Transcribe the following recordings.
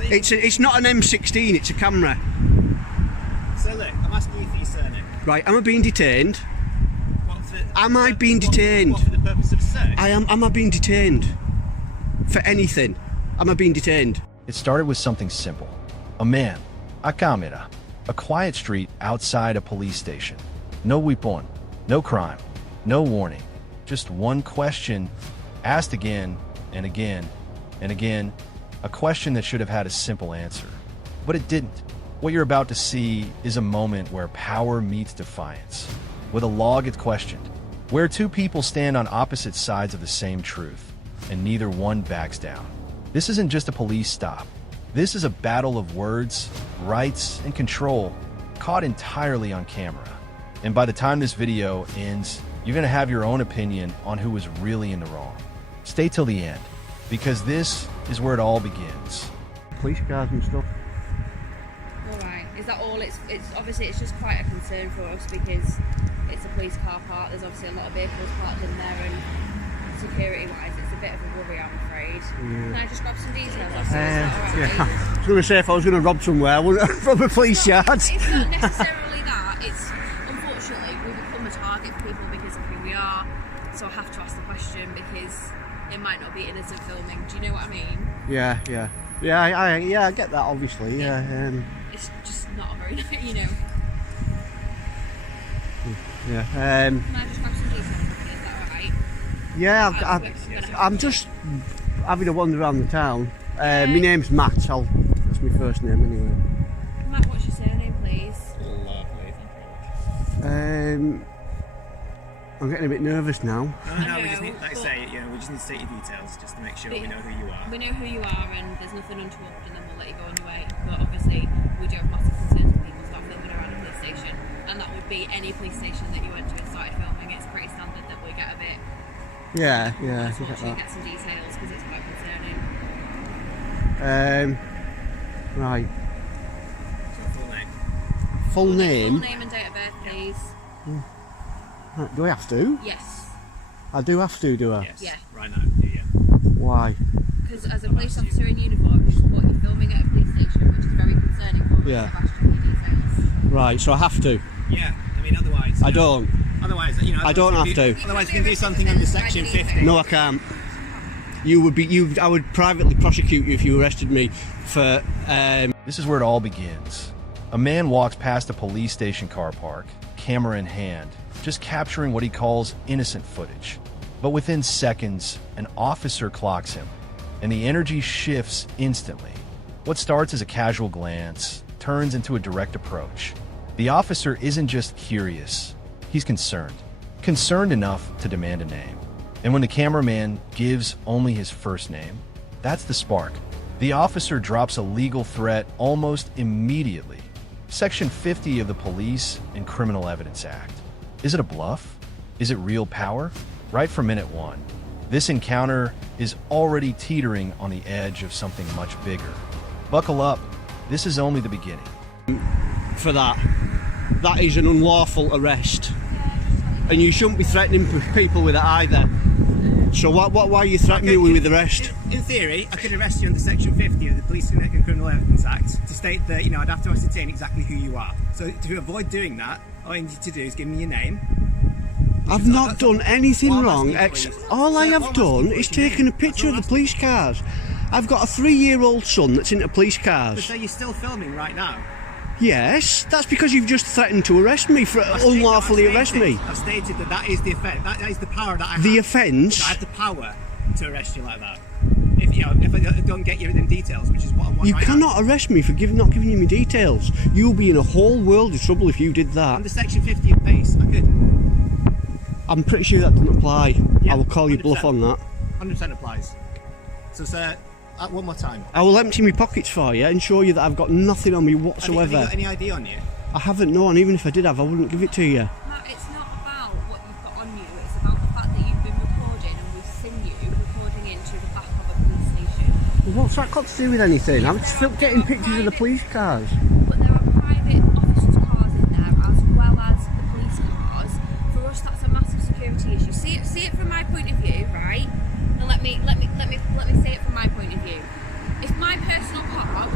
It's not an M16, it's a camera. So look, I'm asking you for your surname. Right, am I being detained? Am I being detained? What, for the purpose of search? Am I being detained? For anything? Am I being detained? It started with something simple. A man, a camera, a quiet street outside a police station. No weapon, no crime, no warning. Just one question, asked again and again and again. A question that should have had a simple answer, but it didn't. What you're about to see is a moment where power meets defiance. With a law gets questioned, where two people stand on opposite sides of the same truth, and neither one backs down. This isn't just a police stop. This is a battle of words, rights, and control, caught entirely on camera. And by the time this video ends, you're going to have your own opinion on who was really in the wrong. Stay till the end, because this is where it all begins. Police cars and stuff. Alright, is that all? It's obviously it's just quite a concern for us because it's a police car park. There's obviously a lot of vehicles parked in there, and security-wise, it's a bit of a worry, I'm afraid. Can I just grab some details? Yeah. I was going to say if I was going to rob somewhere, from a police yard. It's not necessarily that. It's unfortunately we become a target for people because of who we are. So I have to ask the question because it might not be innocent filming. Do you know what I mean? Yeah. I get that. Obviously, yeah. It's just not a very, you know. Yeah. Can I just grab some details? Is that alright? Yeah, I'm just having a wander around the town. My name's Matt. That's my first name anyway. Matt, what's your surname, please? Lovely, thank you very much. I'm getting a bit nervous now. No, we just need, like I say, we just need to state your details just to make sure we know who you are. We know who you are, and there's nothing untoward, and then we'll let you go on your way. But obviously, we do have massive concerns when people start filming around a police station, and that would be any police station that you went to and started filming. It's pretty standard that we get a bit. Yeah, I get Unfortunately, that. get some details because it's quite concerning. Right. So full name. Full name? Full name and date of birth, please. Do I have to? Yes. I do have to, do I? Yes. Yeah. Right now, do you? Why? Because as a police officer in uniform, you support you filming at a police station, which is very concerning for us. Yeah. To question your details. Right, so I have to. Yeah, I mean, otherwise. I don't. Otherwise, I don't have to. Otherwise, you can do something under Section 50. No, I can't. I would privately prosecute you if you arrested me for. This is where it all begins. A man walks past a police station car park, camera in hand, just capturing what he calls innocent footage. But within seconds, an officer clocks him, and the energy shifts instantly. What starts as a casual glance turns into a direct approach. The officer isn't just curious, he's concerned. Concerned enough to demand a name. And when the cameraman gives only his first name, that's the spark. The officer drops a legal threat almost immediately. Section 50 of the Police and Criminal Evidence Act. Is it a bluff? Is it real power? Right from minute one, this encounter is already teetering on the edge of something much bigger. Buckle up, this is only the beginning. For that is an unlawful arrest. And you shouldn't be threatening people with it either. So why are you threatening me with arrest? In theory, I could arrest you under Section 50 of the Police and Criminal Evidence Act to state that, I'd have to ascertain exactly who you are. So to avoid doing that, all you need to do is give me your name. I've not done anything wrong. All I have done is taken a picture of the police cars. I've got a 3-year-old son that's into police cars. So you're still filming right now? Yes, that's because you've just threatened to arrest me, unlawfully arrest me. I've stated that is the offence. That is the power that I have. The offence? I have the power to arrest you like that. If I don't get you them details, which is what I want. You cannot arrest me for not giving you my details. You'll be in a whole world of trouble if you did that. Under Section 50 of PACE, I could. I'm pretty sure that doesn't apply. Yeah, I will call you 100%. bluff on that. 100% applies. So, sir, one more time. I will empty my pockets for you and show you that I've got nothing on me whatsoever. Have you got any ID on you? I haven't, no, and even if I did have, I wouldn't give it to you. Matt, it's not about what you've got on you, it's about the fact that you've been recording and we've seen you recording into the back of a police station. What's that got to do with anything? I'm just getting pictures of the police cars. But there are private officers' cars in there as well as the police cars. For us, that's a massive security issue. See it from my point of view, right? And let me say it from my point of view. If my personal car was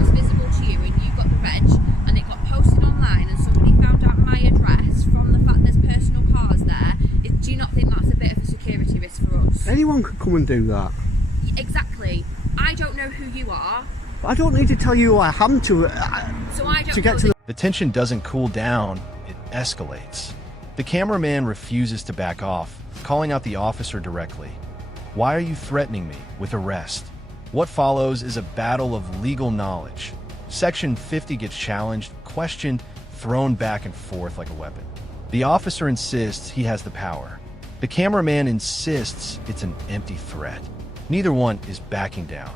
Anyone could come and do that. Exactly. I don't know who you are. I don't need to tell you who I am to So I don't to get know to the... The tension doesn't cool down, it escalates. The cameraman refuses to back off, calling out the officer directly. Why are you threatening me with arrest? What follows is a battle of legal knowledge. Section 50 gets challenged, questioned, thrown back and forth like a weapon. The officer insists he has the power. The cameraman insists it's an empty threat. Neither one is backing down.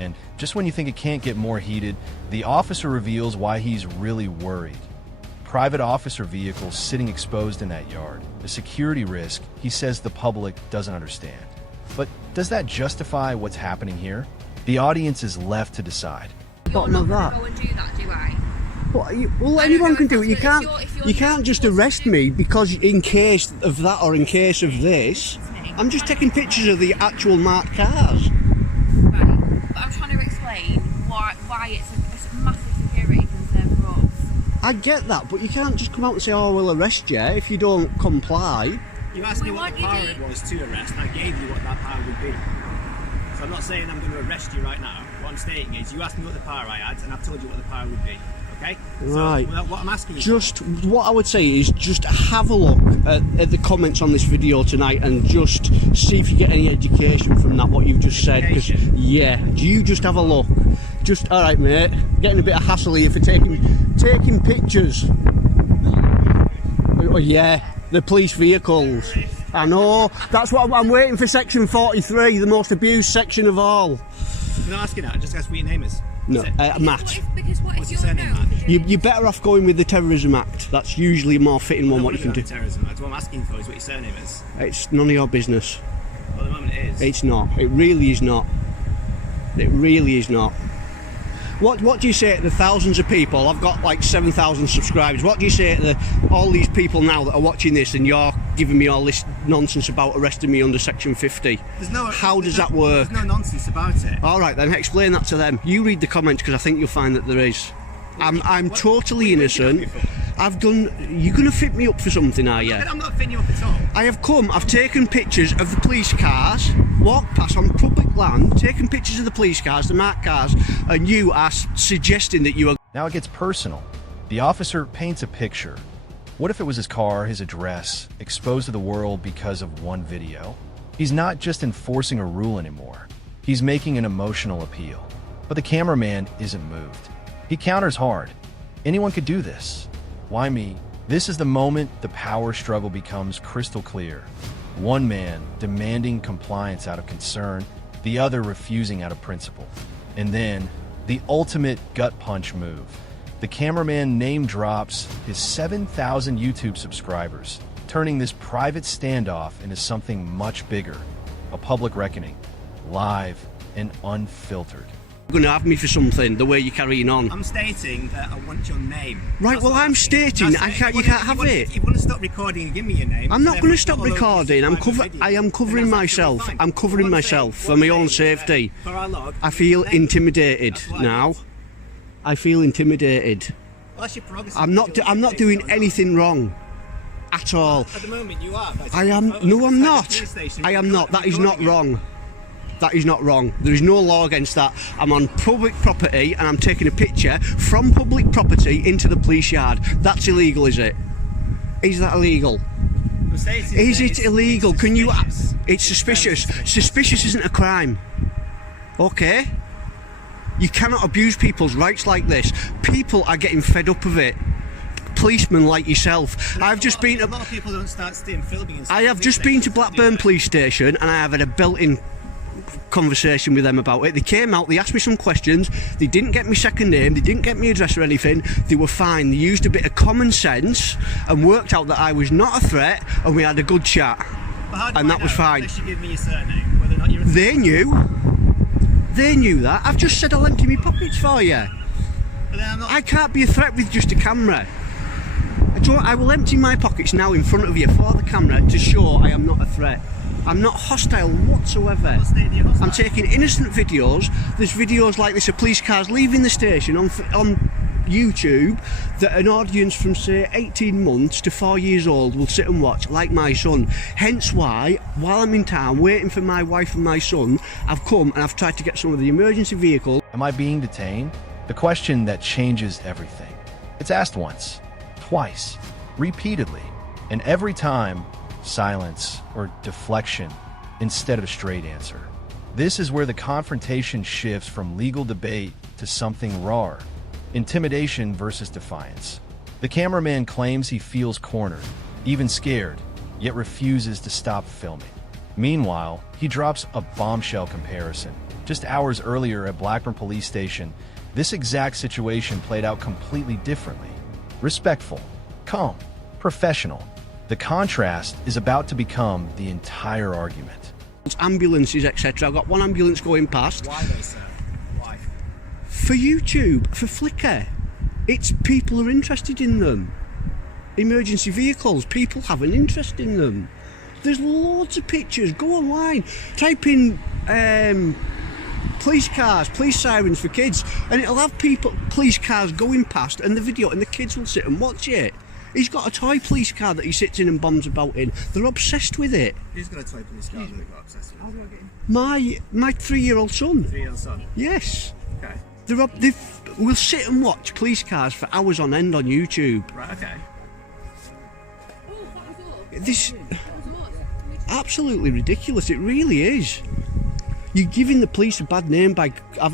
And just when you think it can't get more heated, the officer reveals why he's really worried. Private officer vehicles sitting exposed in that yard, a security risk he says the public doesn't understand. But does that justify what's happening here? The audience is left to decide. Bottom of that. Go and do that, do I? Well, anyone can do it. You can't just arrest me because in case of that or in case of this. I'm just taking pictures of the actual marked cars. Right. But I'm trying to explain why it's a massive security concern for us. I get that, but you can't just come out and say, "Oh, we'll arrest you" if you don't comply. You asked me We what want the you power to- it was to arrest, and I gave you what that power would be. So I'm not saying I'm going to arrest you right now. What I'm stating is, you asked me what the power I had, and I've told you what the power would be. Okay? Right. So what I'm asking you... Just what I would say is just have a look at the comments on this video tonight and just see if you get any education from that, what you've just said. Because yeah, you just have a look. Just all right, mate. Getting a bit of hassle here for taking pictures. Oh yeah, the police vehicles. I know. That's what I'm waiting for. Section 43, the most abused section of all. I'm not asking that. Just ask what your name is. No, That's it. Matt. Because what What's if your you're surname, no? Matt? You're better off going with the Terrorism Act. That's usually a more fitting one. I What don't you can wanna do. go on terrorism. That's what I'm asking for, is what your surname is. It's none of your business. Well, at the moment it is. It's not. It really is not. It really is not. What do you say to the thousands of people? I've got like 7,000 subscribers. What do you say to all these people now that are watching this and you're giving me all this nonsense about arresting me under Section 50? How does that work? There's no nonsense about it. All right, then explain that to them. You read the comments because I think you'll find that there is. I'm totally innocent. I've done. You're gonna fit me up for something, are you? I'm not fitting you up at all. I have come. I've taken pictures of the police cars, walked past on public land, taken pictures of the police cars, the marked cars, and you are suggesting that you are. Now it gets personal. The officer paints a picture. What if it was his car, his address, exposed to the world because of one video? He's not just enforcing a rule anymore. He's making an emotional appeal. But the cameraman isn't moved. He counters hard. Anyone could do this. Why me? This is the moment the power struggle becomes crystal clear. One man demanding compliance out of concern, the other refusing out of principle. And then, the ultimate gut punch move. The cameraman name drops his 7,000 YouTube subscribers, turning this private standoff into something much bigger. A public reckoning. Live and unfiltered. You're going to have me for something, the way you're carrying on. I'm stating that I want your name. Right, well, I'm stating That's you can't have it. If you want to stop recording and give me your name... I'm not going to therefore stop upload this recording. private video. I am covering Then that's myself. absolutely fine. I'm covering What I'm saying- myself what for my I'm own saying is that safety. For our log, I feel name. intimidated That's what I now. meant. I feel intimidated. Well, that's your prerogative. I'm not doing anything wrong at all. At the moment, you are. I am. No, I'm not. I am not. That is not wrong. That is not wrong. There is no law against that. I'm on public property and I'm taking a picture from public property into the police yard. That's illegal, is it? Is that illegal? Is it illegal? Can you? It's suspicious. Suspicious isn't a crime. Okay? You cannot abuse people's rights like this. People are getting fed up of it. Policemen like yourself. I've just been. A lot of people don't start filming. And I have just been to Blackburn Police Station and I have had a built-in conversation with them about it. They came out, they asked me some questions, they didn't get me second name, they didn't get me address or anything, they were fine. They used a bit of common sense and worked out that I was not a threat and we had a good chat. And that was fine. Unless you give me your surname, whether or not you're a They knew that. I've just said I'll empty my pockets for you. But then I'm not... I can't be a threat with just a camera. I will empty my pockets now in front of you for the camera to show I am not a threat. I'm not hostile whatsoever. I'm taking innocent videos. There's videos like this of police cars leaving the station on YouTube that an audience from say 18 months to 4 years old will sit and watch, like my son. Hence why, while I'm in town waiting for my wife and my son, I've come and I've tried to get some of the emergency vehicles. Am I being detained? The question that changes everything. It's asked once, twice, repeatedly, and every time, silence or deflection instead of a straight answer. This is where the confrontation shifts from legal debate to something raw. Intimidation versus defiance. The cameraman claims he feels cornered, even scared, yet refuses to stop filming. Meanwhile, he drops a bombshell comparison. Just hours earlier at Blackburn Police Station, this exact situation played out completely differently. Respectful, calm, professional. The contrast is about to become the entire argument. Ambulances, etc. I've got one ambulance going past. Why though, sir? Why? For YouTube, for Flickr. It's people are interested in them. Emergency vehicles, people have an interest in them. There's loads of pictures. Go online, type in police cars, police sirens for kids, and it'll have police cars going past and the video, and the kids will sit and watch it. He's got a toy police car that he sits in and bombs about in. They're obsessed with it. Who's got a toy police car that they got obsessed with? My 3-year-old son. 3-year-old son? Yes. Okay. We'll sit and watch police cars for hours on end on YouTube. Right, okay. This absolutely ridiculous. It really is. You're giving the police a bad name by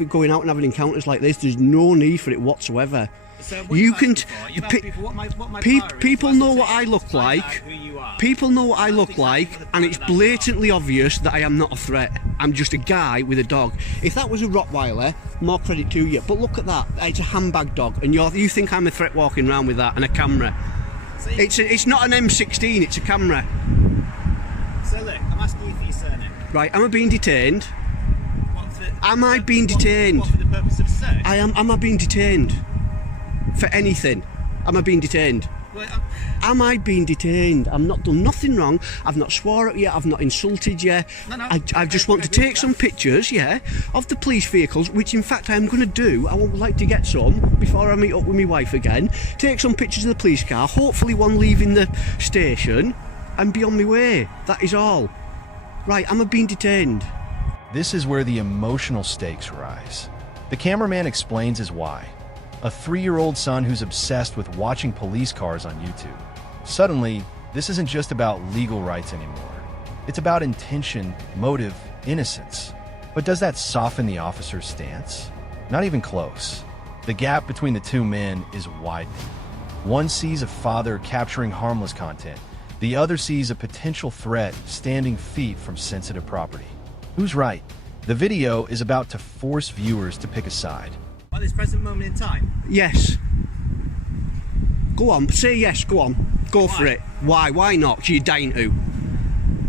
going out and having encounters like this. There's no need for it whatsoever. So You can. People know what I look like. People know what I look like, and it's blatantly obvious that I am not a threat. I'm just a guy with a dog. If that was a Rottweiler, more credit to you. But look at that. It's a handbag dog, and you think I'm a threat walking around with that and a camera. It's not an M16. It's a camera. So look, I'm asking you for your surname. Right? Am I being detained? Am I being What detained? for the purpose of search? Am I being detained? For anything? Am I being detained? Well, Am I being detained? I've not done nothing wrong. I've not swore at you. I've not insulted you. No, I just want to take some pictures, of the police vehicles, which in fact I am going to do. I would like to get some before I meet up with my wife again. Take some pictures of the police car, hopefully one leaving the station, and be on my way. That is all. Right, am I being detained? This is where the emotional stakes rise. The cameraman explains his why. A 3-year-old son who's obsessed with watching police cars on YouTube. Suddenly, this isn't just about legal rights anymore. It's about intention, motive, innocence. But does that soften the officer's stance? Not even close. The gap between the two men is widening. One sees a father capturing harmless content. The other sees a potential threat standing feet from sensitive property. Who's right? The video is about to force viewers to pick a side. at this present moment in time? Yes. Go on, say yes, go on. Go for it. Why? Why not? 'Cause you're dying to.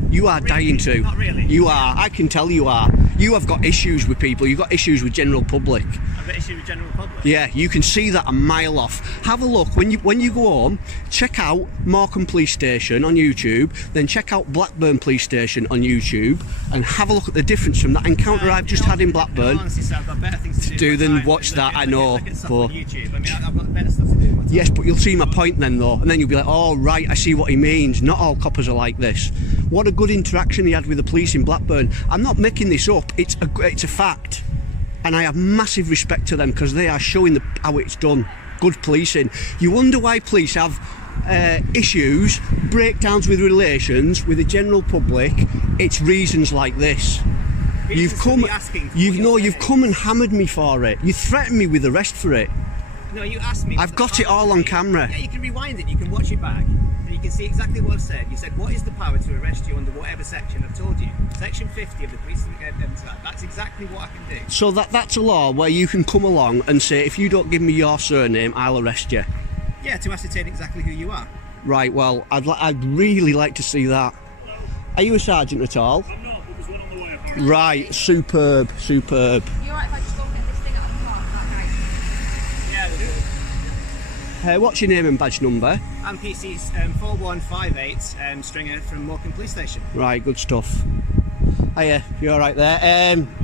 You are dying to. Not really. You are. I can tell you are. You have got issues with people. You've got issues with general public. I've got issues with general public. Yeah, you can see that a mile off. Have a look when you go home. Check out Morecambe Police Station on YouTube. Then check out Blackburn Police Station on YouTube, and have a look at the difference from that encounter I've just had in Blackburn. Honestly, sir, I've got better things to do with my than time watch that. I know, look at stuff but on YouTube. I mean, I've got better stuff to do with my time. yes, but you'll see my point then, though, and then you'll be like, "Oh, right, I see what he means. Not all coppers are like this." What a good interaction he had with the police in Blackburn. I'm not making this up. It's a fact, and I have massive respect to them because they are showing how it's done. Good policing. You wonder why police have issues, breakdowns with relations with the general public. It's reasons like this. You've come and hammered me for it. You threatened me with arrest for it. No, you asked me. I've got it all on camera. Yeah, you can rewind it. You can watch it back, and you can see exactly what I've said. You said, "What is the power to arrest you under whatever section?" I've told you, Section 50 of the Police Evidence Act. That's exactly what I can do. So that's a law where you can come along and say, if you don't give me your surname, I'll arrest you. Yeah, to ascertain exactly who you are. Right. Well, I'd really like to see that. Are you a sergeant at all? I'm not, but there's one on the way apparently. Right. Superb. Superb. You alright if I just go and get this thing out of the car, that guy? Yeah, they do. What's your name and badge number? I'm PC's 4158 Stringer from Morecambe Police Station. Right. Good stuff. Hiya. You all right there?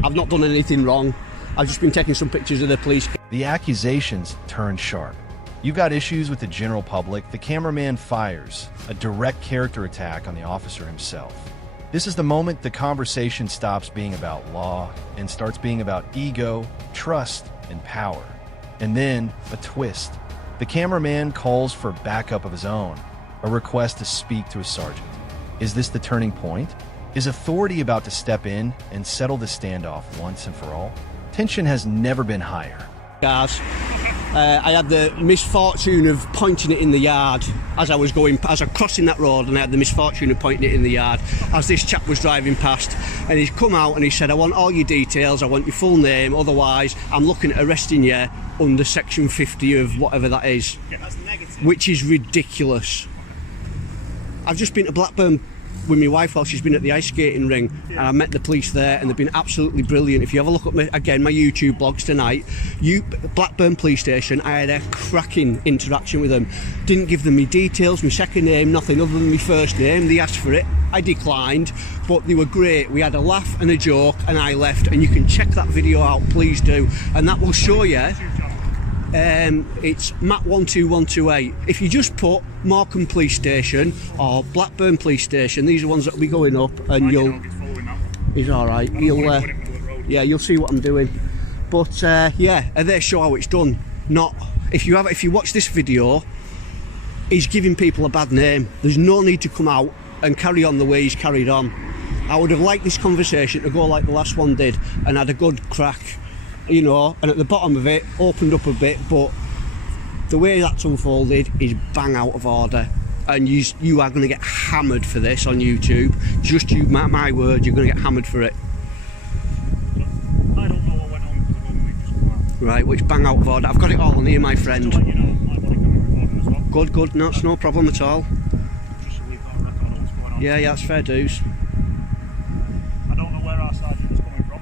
I've not done anything wrong. I've just been taking some pictures of the police. The accusations turn sharp. You've got issues with the general public. The cameraman fires a direct character attack on the officer himself. This is the moment the conversation stops being about law and starts being about ego, trust, and power. And then, a twist. The cameraman calls for backup of his own, a request to speak to a sergeant. Is this the turning point? Is authority about to step in and settle the standoff once and for all? Tension has never been higher. Guys, I had the misfortune of pointing it in the yard as I was crossing that road, and I had the misfortune of pointing it in the yard as this chap was driving past, and he's come out and he said, I want all your details, I want your full name, otherwise I'm looking at arresting you under section 50 of whatever that is. Yeah, that's negative. Which is ridiculous. I've just been to Blackburn with my wife while she's been at the ice skating ring, and I met the police there and they've been absolutely brilliant. If you have a look at my YouTube blogs tonight, Blackburn police station, I had a cracking interaction with them. Didn't give them my details, my second name, nothing other than my first name. They asked for it, I declined, but they were great. We had a laugh and a joke and I left, and you can check that video out, please do, and that will show you. It's Matt12128. If you just put Morecambe Police Station or Blackburn Police Station, these are ones that will be going up, and he's alright. You'll see what I'm doing. But yeah, they show how it's done. Not if you watch this video, he's giving people a bad name. There's no need to come out and carry on the way he's carried on. I would have liked this conversation to go like the last one did and had a good crack, you know, and at the bottom of it opened up a bit, but the way that's unfolded is bang out of order, and you are going to get hammered for this on YouTube. Just my word, you're going to get hammered for it. I don't know what went on because I've only just come out. Right, which bang out of order. I've got it all on here, my friend. Just to let you know, my body camera recording as well. Good, no, it's no problem at all. Just so we've got a record of what's going on. Yeah, that's fair dues. I don't know where our sergeant is coming from.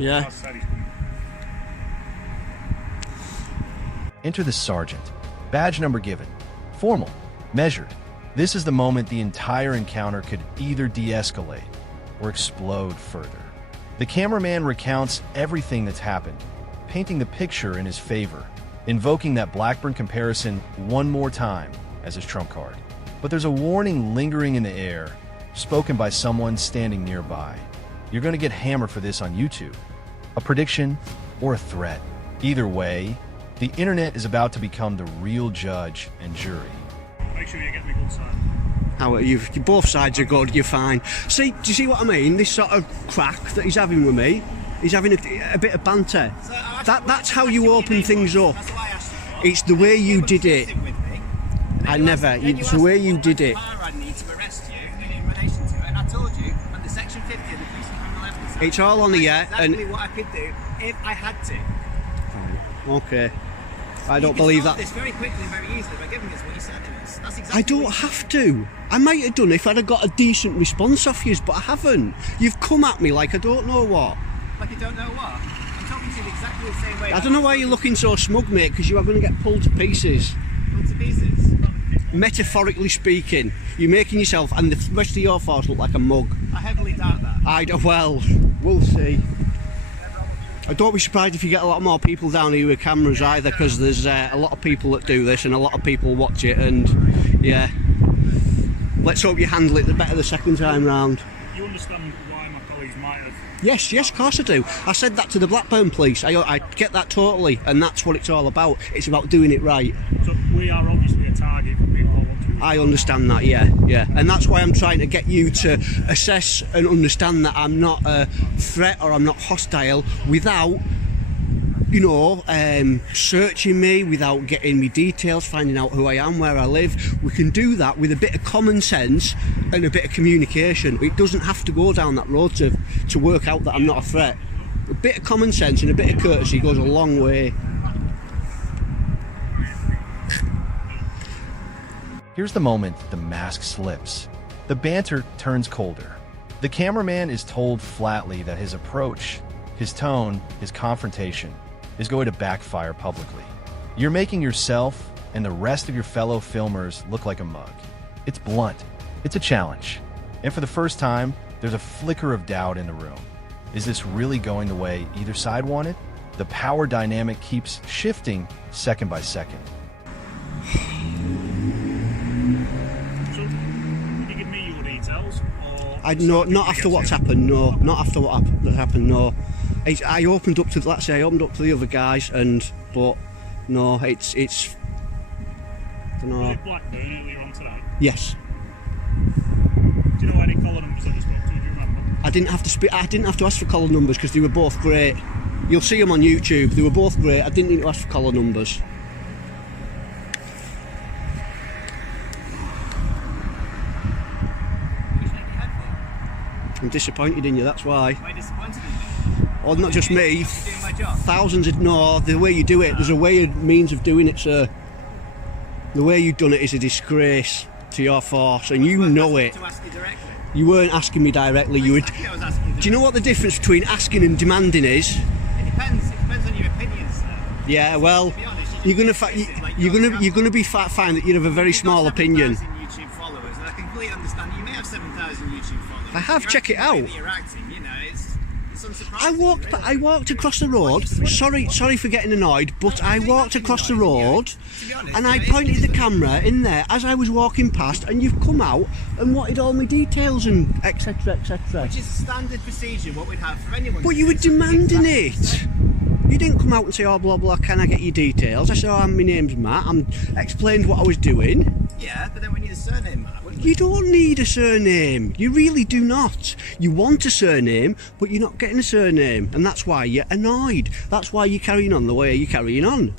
Yeah. As said, he's coming. Enter the sergeant. Badge number given. Formal. Measured. This is the moment the entire encounter could either de-escalate or explode further. The cameraman recounts everything that's happened, painting the picture in his favor, invoking that Blackburn comparison one more time as his trump card. But there's a warning lingering in the air, spoken by someone standing nearby. You're going to get hammered for this on YouTube. A prediction or a threat. Either way, the internet is about to become the real judge and jury. Make sure you get me good side. How both sides are good, you're fine. See, do you see what I mean? This sort of crack that he's having with me, he's having a bit of banter. So That's how you open things up. That's why I asked you for. It's the way you did it. I never. It's the way you did it. I need to arrest you in relation to it, and I told you under section 50 of the Police and Criminal Evidence Act. It's all on the Exactly what I could do if I had to. Okay. I You don't can believe solve that. this very quickly and very easily by giving us what you said to us. That's exactly I don't what you have to. I might have done if I'd have got a decent response off you, but I haven't. You've come at me like I don't know what. Like you don't know what? I'm talking to you exactly the same way. I don't know why you're looking so smug, mate, because you are going to get pulled to pieces. Pulled to pieces. Metaphorically speaking, you're making yourself and the rest of your force look like a mug. I heavily doubt that. Well, we'll see. I don't be surprised if you get a lot more people down here with cameras either, because there's a lot of people that do this and a lot of people watch it, and yeah. Let's hope you handle it better the second time round. You understand why my colleagues might have... Yes, of course I do. I said that to the Blackburn police. I get that totally, and that's what it's all about. It's about doing it right. So we are obviously a target for people who want to... I understand that, yeah. And that's why I'm trying to get you to assess and understand that I'm not a threat or I'm not hostile without, you know, searching me, without getting me details, finding out who I am, where I live. We can do that with a bit of common sense and a bit of communication. It doesn't have to go down that road to work out that I'm not a threat. A bit of common sense and a bit of courtesy goes a long way. Here's the moment the mask slips. The banter turns colder. The cameraman is told flatly that his approach, his tone, his confrontation is going to backfire publicly. You're making yourself and the rest of your fellow filmers look like a mug. It's blunt. It's a challenge. And for the first time, there's a flicker of doubt in the room. Is this really going the way either side wanted? The power dynamic keeps shifting second by second. So, can you give me your details? Or No, not after what's happened. No, not after what happened. No, I opened up to, let's say, I opened up to the other guys, but no, it's. I don't know. Was it Blackburn earlier on today? Yes. Do you know any collar numbers that you spoke to? Do you remember? I didn't have to ask for collar numbers because they were both great. You'll see them on YouTube. They were both great. I didn't need to ask for collar numbers. I'm disappointed in you, that's why. Am I disappointed in you? Well, not just me. Doing my job. Thousands of, no, the way you do it, there's a way, means of doing it, sir. The way you've done it is a disgrace to your force, and you know it. To ask you directly. You weren't asking me directly, you would. Exactly, I was asking you Do you know what the difference between asking and demanding is? It depends on your opinions, sir. Yeah, well, To be honest, you're gonna find that you have a very You've got small opinion. 7,000 YouTube followers, and I completely understand that you may have 7,000 YouTube followers. I have, You're check it acting the way out. that you're acting, you know, it's unsurprising. I walked across the road. Sorry for getting annoyed, but I walked across the road, To be honest, and I it is pointed the decent. camera in there as I was walking past, and you've come out and wanted all my details and etc. etc. Which is standard procedure, what we'd have for anyone. But to you do were something demanding exactly it. You didn't come out and say, "Oh, blah blah, can I get your details?" I said, "Oh, my name's Matt." I'm explained what I was doing. Yeah, but then we need a surname, Matt, wouldn't we? You don't need a surname. You really do not. You want a surname, but you're not getting a surname, and that's why you're annoyed. That's why you're carrying on the way you're carrying on,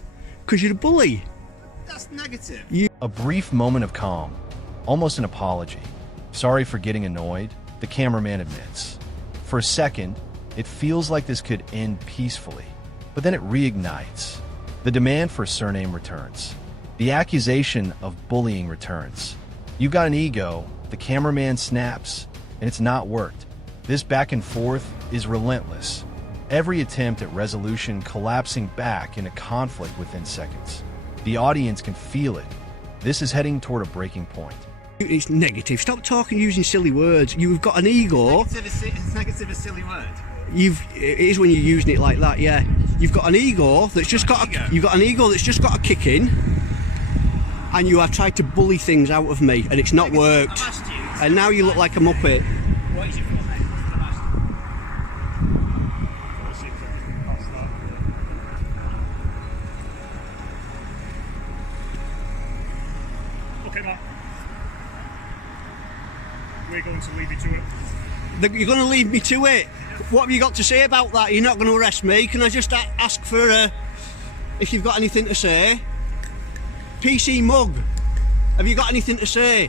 because you're a bully. That's negative. A brief moment of calm, almost an apology. Sorry for getting annoyed, the cameraman admits. For a second, it feels like this could end peacefully, but then it reignites. The demand for surname returns. The accusation of bullying returns. You've got an ego, the cameraman snaps, and it's not worked. This back and forth is relentless. Every attempt at resolution collapsing back into conflict within seconds. The audience can feel it. This is heading toward a breaking point. It's negative. Stop talking using silly words. You've got an ego. It's negative, a silly word. It is when you're using it like that. Yeah. You've got an ego that's just got. You've got an ego that's just got a kick in, and you have tried to bully things out of me, and it's not worked. I've asked you. And now you look like a muppet. What is your full name? I've asked you. 46, past that. Okay, Matt. We're going to leave you to it. You're going to leave me to it. What have you got to say about that? You're not going to arrest me. Can I just ask for if you've got anything to say? PC Mug, have you got anything to say?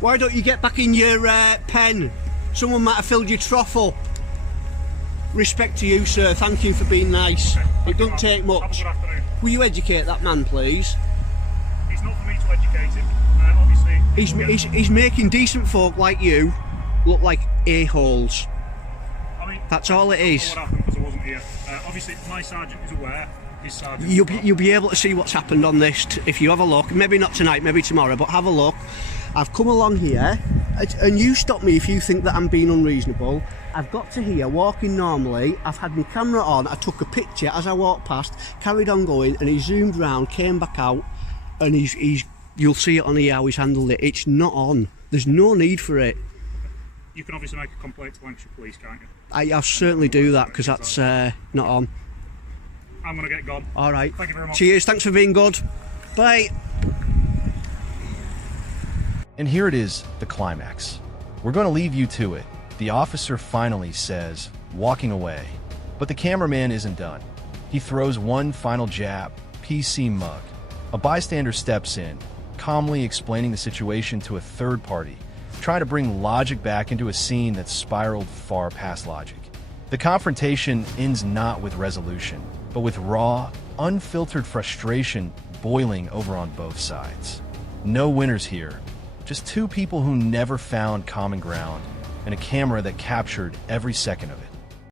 Why don't you get back in your pen? Someone might have filled your trough up. Respect to you, sir. Thank you for being nice. It doesn't take Have a much. good afternoon. Will you educate that man, please? It's not for me to educate him. Obviously, He's making decent folk like you look like a-holes. I mean, That's all it is. I don't know what happened because I wasn't here. Obviously, my sergeant is aware. His sergeant. You'll be able to see what's happened on this if you have a look. Maybe not tonight, maybe tomorrow, but have a look. I've come along here, and you stop me if you think that I'm being unreasonable. I've got to here, walking normally. I've had my camera on. I took a picture as I walked past, carried on going, and he zoomed round, came back out, and he's. You'll see it on here how he's handled it. It's not on. There's no need for it. You can obviously make a complaint to Lancashire Police, can't you? I'll certainly do that because that's not on. I'm going to get gone. All right. Thank you very much. Cheers. Thanks for being good. Bye. And here it is, the climax. We're going to leave you to it. The officer finally says, walking away. But the cameraman isn't done. He throws one final jab, PC Mug. A bystander steps in, calmly explaining the situation to a third party, trying to bring logic back into a scene that's spiraled far past logic. The confrontation ends not with resolution, but with raw, unfiltered frustration boiling over on both sides. No winners here, just two people who never found common ground and a camera that captured every second of it.